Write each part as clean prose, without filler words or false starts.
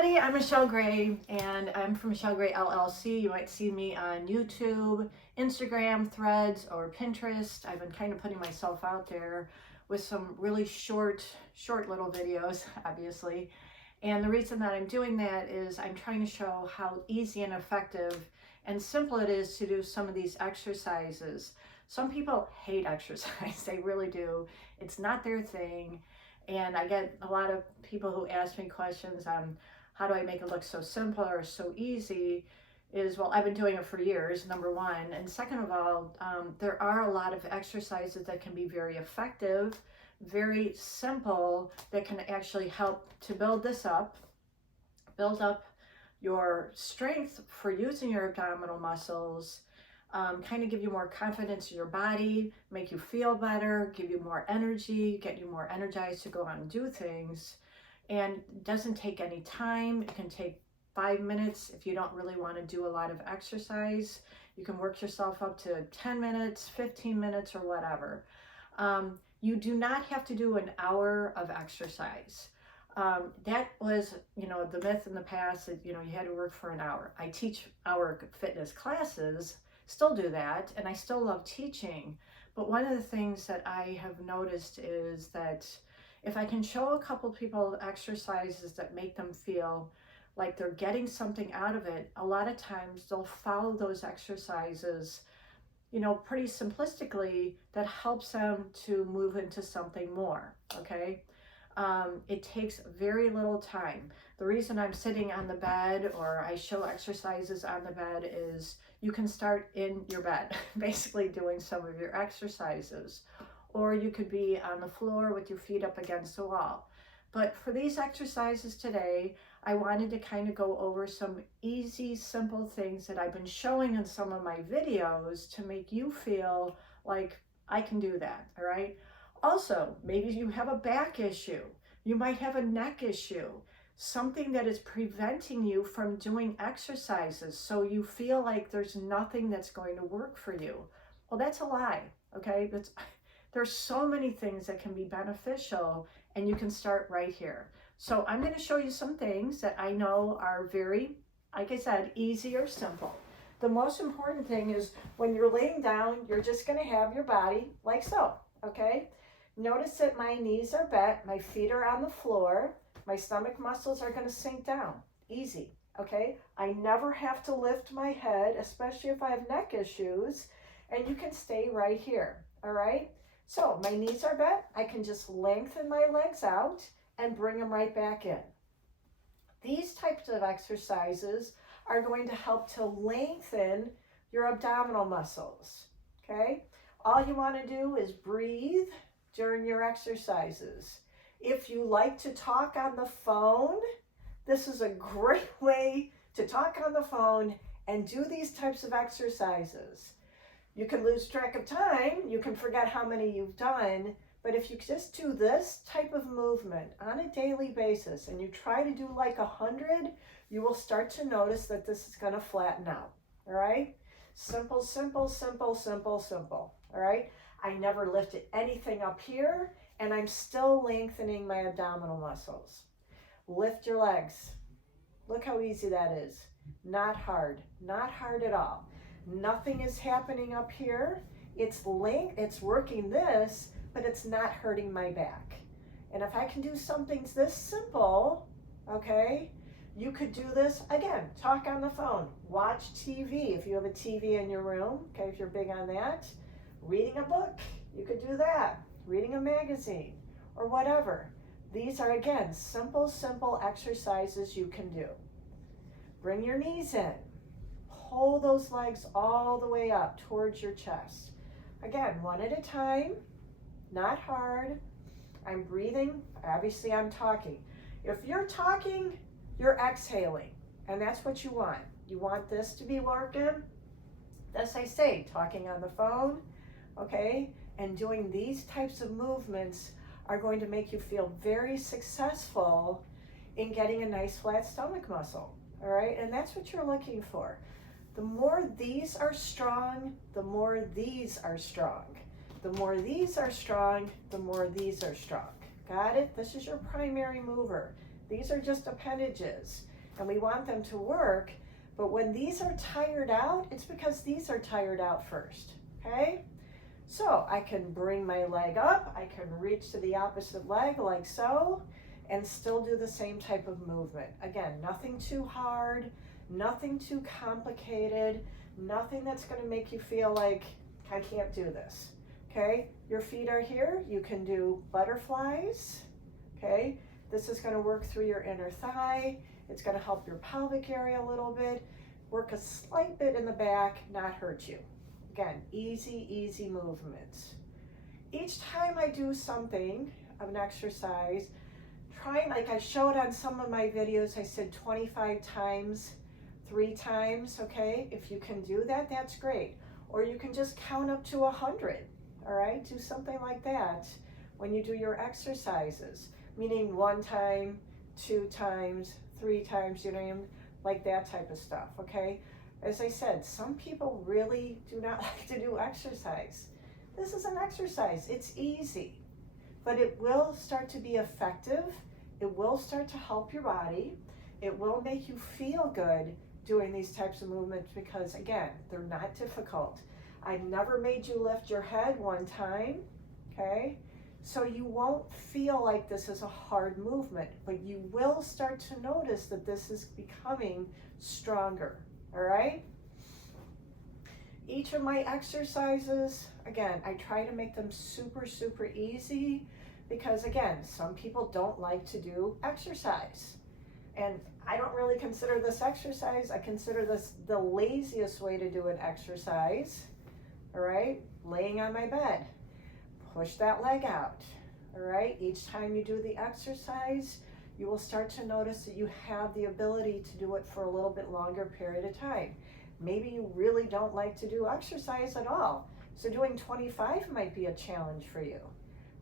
everybody, I'm Michelle Gray and I'm from Michelle Gray LLC. You might see me on YouTube, Instagram, Threads, or Pinterest. I've been kind of putting myself out there with some really short little videos, obviously. And the reason that I'm doing that is I'm trying to show how easy and effective and simple it is to do some of these exercises. Some people hate exercise, they really do. It's not their thing. And I get a lot of people who ask me questions on how do I make it look so simple or so easy. Well, I've been doing it for years, number one. And second of all, there are a lot of exercises that can be very effective, very simple, that can actually help to build up your strength for using your abdominal muscles, kind of give you more confidence in your body, make you feel better, give you more energy, get you more energized to go out and do things. And it doesn't take any time. It can take 5 minutes if you don't really want to do a lot of exercise. You can work yourself up to 10 minutes, 15 minutes, or whatever. You do not have to do an hour of exercise. That was, the myth in the past that, you had to work for an hour. I teach hour fitness classes, still do that, and I still love teaching. But one of the things that I have noticed is that if I can show a couple people exercises that make them feel like they're getting something out of it, a lot of times they'll follow those exercises, pretty simplistically, that helps them to move into something more, okay? It takes very little time. The reason I'm sitting on the bed or I show exercises on the bed is you can start in your bed, basically doing some of your exercises. Or you could be on the floor with your feet up against the wall. But for these exercises today, I wanted to kind of go over some easy, simple things that I've been showing in some of my videos to make you feel like I can do that, all right? Also, maybe you have a back issue. You might have a neck issue, something that is preventing you from doing exercises, so you feel like there's nothing that's going to work for you. Well, that's a lie, okay? There's so many things that can be beneficial, and you can start right here. So I'm going to show you some things that I know are very, like I said, easy or simple. The most important thing is when you're laying down, you're just going to have your body like so, okay? Notice that my knees are bent, my feet are on the floor, my stomach muscles are going to sink down. Easy, okay? I never have to lift my head, especially if I have neck issues, and you can stay right here, all right? So my knees are bent, I can just lengthen my legs out and bring them right back in. These types of exercises are going to help to lengthen your abdominal muscles, okay? All you want to do is breathe during your exercises. If you like to talk on the phone, this is a great way to talk on the phone and do these types of exercises. You can lose track of time, you can forget how many you've done, but if you just do this type of movement on a daily basis and you try to do like 100, you will start to notice that this is going to flatten out, all right? Simple, simple, simple, simple, simple, all right? I never lifted anything up here, and I'm still lengthening my abdominal muscles. Lift your legs. Look how easy that is. Not hard at all. Nothing is happening up here. It's working this, but it's not hurting my back. And if I can do something this simple, okay, you could do this, again, talk on the phone, watch TV if you have a TV in your room, okay, if you're big on that. Reading a book, you could do that. Reading a magazine or whatever. These are, again, simple exercises you can do. Bring your knees in. Pull those legs all the way up towards your chest. Again, one at a time, not hard. I'm breathing, obviously I'm talking. If you're talking, you're exhaling, and that's what you want. You want this to be working. As I say, talking on the phone, okay, and doing these types of movements are going to make you feel very successful in getting a nice flat stomach muscle, all right? And that's what you're looking for. The more these are strong, the more these are strong. The more these are strong, the more these are strong. Got it? This is your primary mover. These are just appendages. and we want them to work. But when these are tired out, it's because these are tired out first, okay? So I can bring my leg up, I can reach to the opposite leg like so, and still do the same type of movement. Again, nothing too hard, nothing too complicated, nothing that's gonna make you feel like, I can't do this, okay? Your feet are here, you can do butterflies, okay? This is gonna work through your inner thigh, it's gonna help your pelvic area a little bit, work a slight bit in the back, not hurt you. Again, easy, easy movements. Each time I do something of an exercise, try, like I showed on some of my videos, I said 25 times, 3 times, okay? If you can do that, that's great. Or you can just count up to 100, all right? Do something like that when you do your exercises, meaning 1 time, 2 times, 3 times, you know, like that type of stuff, okay? As I said, some people really do not like to do exercise. This is an exercise, it's easy, but it will start to be effective. It will start to help your body. It will make you feel good doing these types of movements because, again, they're not difficult. I've never made you lift your head 1 time, okay? So you won't feel like this is a hard movement, but you will start to notice that this is becoming stronger, all right? Each of my exercises, again, I try to make them super, super easy because, again, some people don't like to do exercise. And I don't really consider this exercise. I consider this the laziest way to do an exercise, all right? Laying on my bed. Push that leg out, all right? Each time you do the exercise, you will start to notice that you have the ability to do it for a little bit longer period of time. Maybe you really don't like to do exercise at all. So doing 25 might be a challenge for you,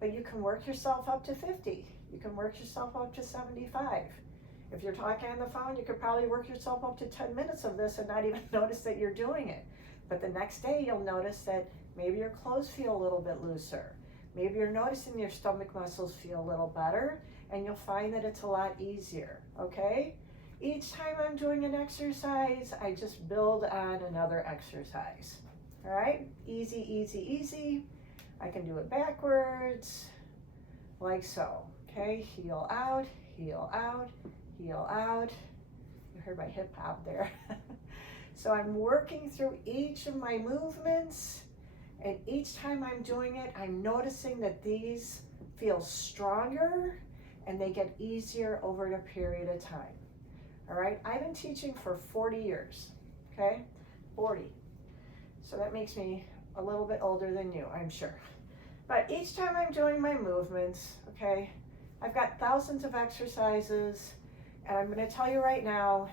but you can work yourself up to 50. You can work yourself up to 75. If you're talking on the phone, you could probably work yourself up to 10 minutes of this and not even notice that you're doing it. But the next day you'll notice that maybe your clothes feel a little bit looser. Maybe you're noticing your stomach muscles feel a little better, and you'll find that it's a lot easier, okay? Each time I'm doing an exercise, I just build on another exercise, all right? Easy, easy, easy. I can do it backwards, like so, okay? Heel out, heel out, heel out. You heard my hip hop there. So I'm working through each of my movements, and each time I'm doing it, I'm noticing that these feel stronger and they get easier over a period of time. All right, I've been teaching for 40 years, okay? 40. So that makes me a little bit older than you, I'm sure. But each time I'm doing my movements, okay, I've got thousands of exercises, and I'm gonna tell you right now,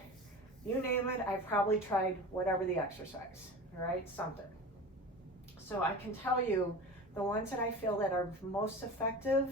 you name it, I've probably tried whatever the exercise, all right, something. So I can tell you the ones that I feel that are most effective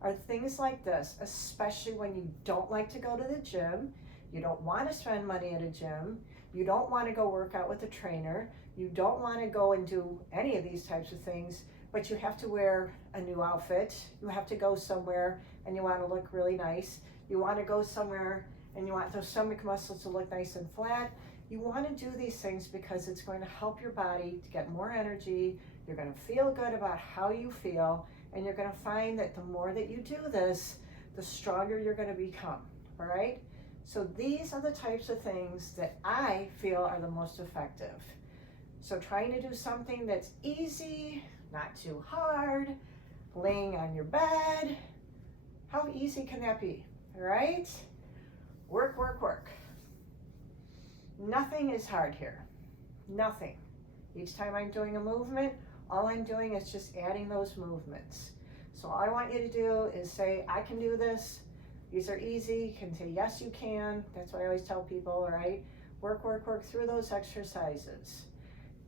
are things like this, especially when you don't like to go to the gym, you don't want to spend money at a gym, you don't want to go work out with a trainer, you don't want to go and do any of these types of things, but you have to wear a new outfit, you have to go somewhere and you want to look really nice, you want to go somewhere and you want those stomach muscles to look nice and flat. You want to do these things because it's going to help your body to get more energy, you're going to feel good about how you feel, and you're going to find that the more that you do this, the stronger you're going to become, all right? So these are the types of things that I feel are the most effective. So trying to do something that's easy, not too hard, laying on your bed, how easy can that be, all right? Work, work, work. Nothing is hard here, nothing. Each time I'm doing a movement, all I'm doing is just adding those movements. So all I want you to do is say, I can do this. These are easy. You can say, yes, you can. That's what I always tell people, all right? Work, work, work through those exercises.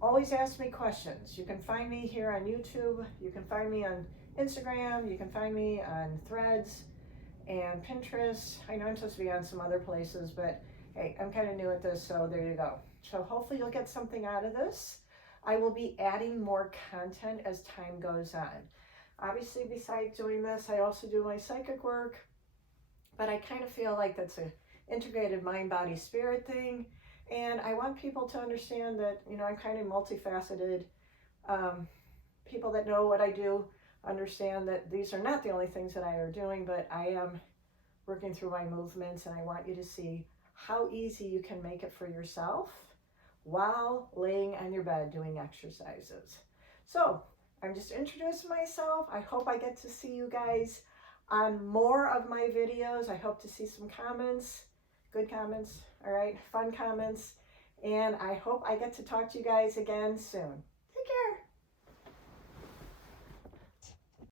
Always ask me questions. You can find me here on YouTube. You can find me on Instagram. You can find me on Threads and Pinterest. I know I'm supposed to be on some other places, but hey, I'm kind of new at this, so there you go. So hopefully you'll get something out of this. I will be adding more content as time goes on. Obviously, besides doing this, I also do my psychic work, but I kind of feel like that's a integrated mind, body, spirit thing. And I want people to understand that, you know, I'm kind of multifaceted. People that know what I do understand that these are not the only things that I are doing, but I am working through my movements, and I want you to see how easy you can make it for yourself while laying on your bed doing exercises. So I'm just introducing myself. I hope I get to see you guys on more of my videos. I hope to see some comments, good comments, all right, fun comments, and I hope I get to talk to you guys again soon.